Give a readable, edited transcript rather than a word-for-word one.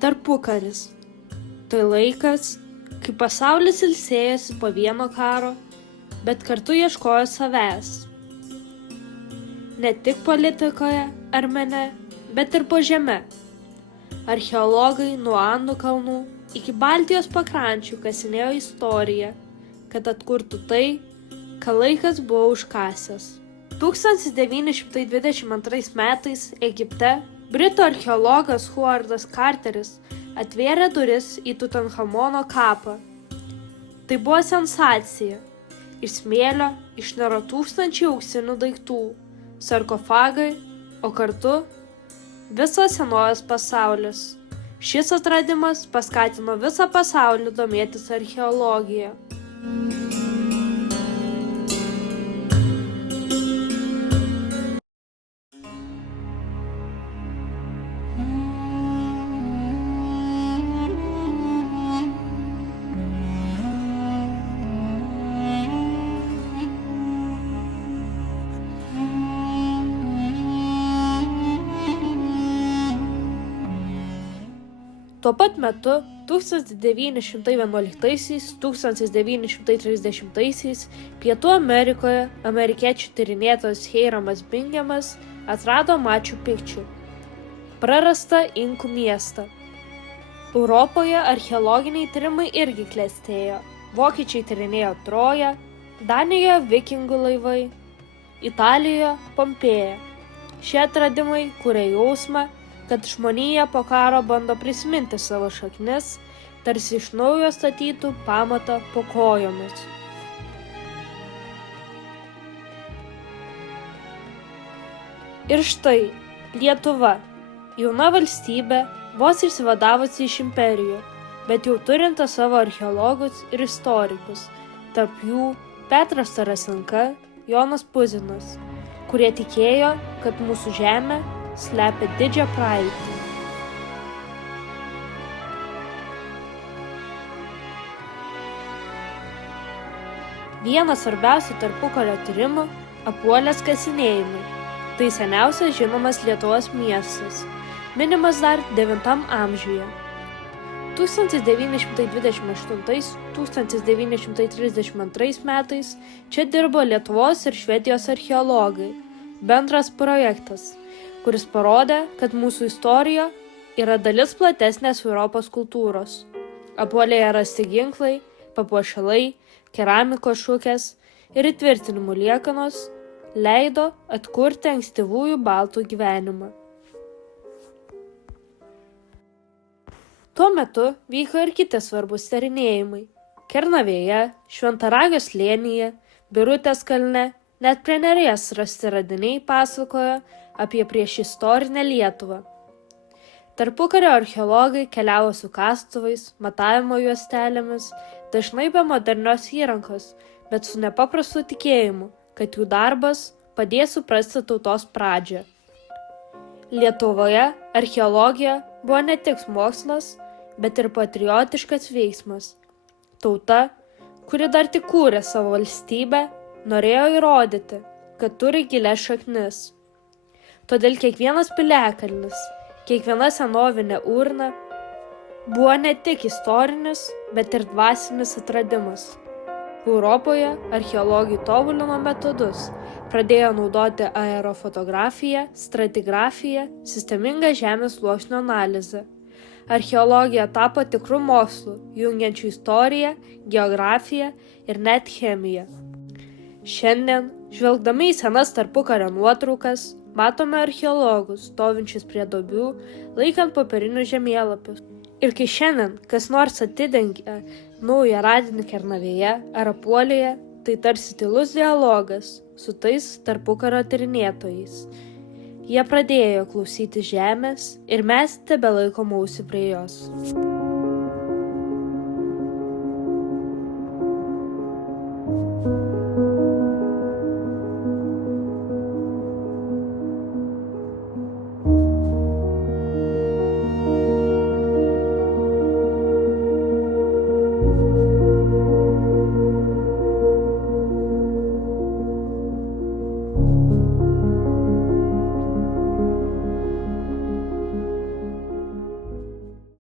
Tarpukaris. Tai laikas, kai pasaulis ilsėjosi po vieno karo, bet kartu ieškojo savęs. Ne tik politikoje ar mene, bet ir po žeme. Archeologai nuo Andų kalnų iki Baltijos pakrančių kasinėjo istoriją, kad atkurtų tai, ką laikas buvo užkasęs. 1922 metais Egipte britų archeologas Howardas Carteris atvėrė duris į Tutanchamono kapą. Tai buvo sensacija. Iš smėlio išniro tūkstančiai auksinių daiktų, sarkofagai, o kartu visas senovės pasaulis. Šis atradimas paskatino visą pasaulį domėtis archeologija. Tuo pat metu 1911–1930 Pietų Amerikoje amerikiečių tyrinėtojas Hiramas Bingamas atrado Maču Pikču, prarastą inkų miestą. Europoje archeologiniai tyrimai irgi klestėjo. Vokiečiai tyrinėjo Troją, Danijoje vikingų laivai, Italijoje Pompėją. Šie atradimai kuria jausmą, kad žmonija po karo bando prisiminti savo šaknis, tarsi iš naujo statytų pamatą po kojomis. Ir štai, Lietuva, jauna valstybė, vos išsivadavusi iš imperijų, bet jau turinti savo archeologus ir istorikus, tarp jų Petras Tarasenka, Jonas Puzinas, kurie tikėjo, kad mūsų žemė slepia didžią praeitį. Vienas svarbiausių tarpukario tyrimų – Apuolės kasinėjimai. Tai seniausias žinomas Lietuvos miestas, minimas dar IX amžiuje. 1928–1932 metais čia dirbo Lietuvos ir Švedijos archeologai. Bendras projektas, kuris parodė, kad mūsų istorija yra dalis platesnės Europos kultūros. Apuolėje rasti ginklai, papuošalai, keramikos šukės ir įtvirtinimų liekanos leido atkurti ankstyvųjų baltų gyvenimą. Tuo metu vyko ir kiti svarbus tyrinėjimai. Kernavėje, Šventaragio slėnyje, Birutės kalne, net prie Neries rasti radiniai pasakojo apie priešistorinę Lietuvą. Tarpukario archeologai keliavo su kastuvais, matavimo juostelėmis, dažnai be modernios įrankos, bet su nepaprastu tikėjimu, kad jų darbas padės suprasti tautos pradžią. Lietuvoje archeologija buvo ne tik mokslas, bet ir patriotiškas veiksmas. Tauta, kuri dar tik kūrė savo valstybę, norėjo įrodyti, kad turi gilias šaknis. Todėl kiekvienas piliakalnis, kiekviena senovinė urna buvo ne tik istorinis, bet ir dvasinis atradimas. Europoje archeologai tobulino metodus, pradėjo naudoti aerofotografiją, stratigrafiją, sistemingą žemės sluoksnių analizę. Archeologija tapo tikrų mokslų, jungiančių istoriją, geografiją ir net chemiją. Šiandien, žvelgdami į senas tarpukario nuotraukas, matome archeologus stovinčius prie duobių, laikant popierinius žemėlapius. Ir kai šiandien kas nors atidengia naują radinį Kernavėje ar Apuolėje, tai tarsi tylus dialogas su tais tarpukario tyrinėtojais. Jie pradėjo klausyti žemės ir mes tebelaikom ausį prie jos.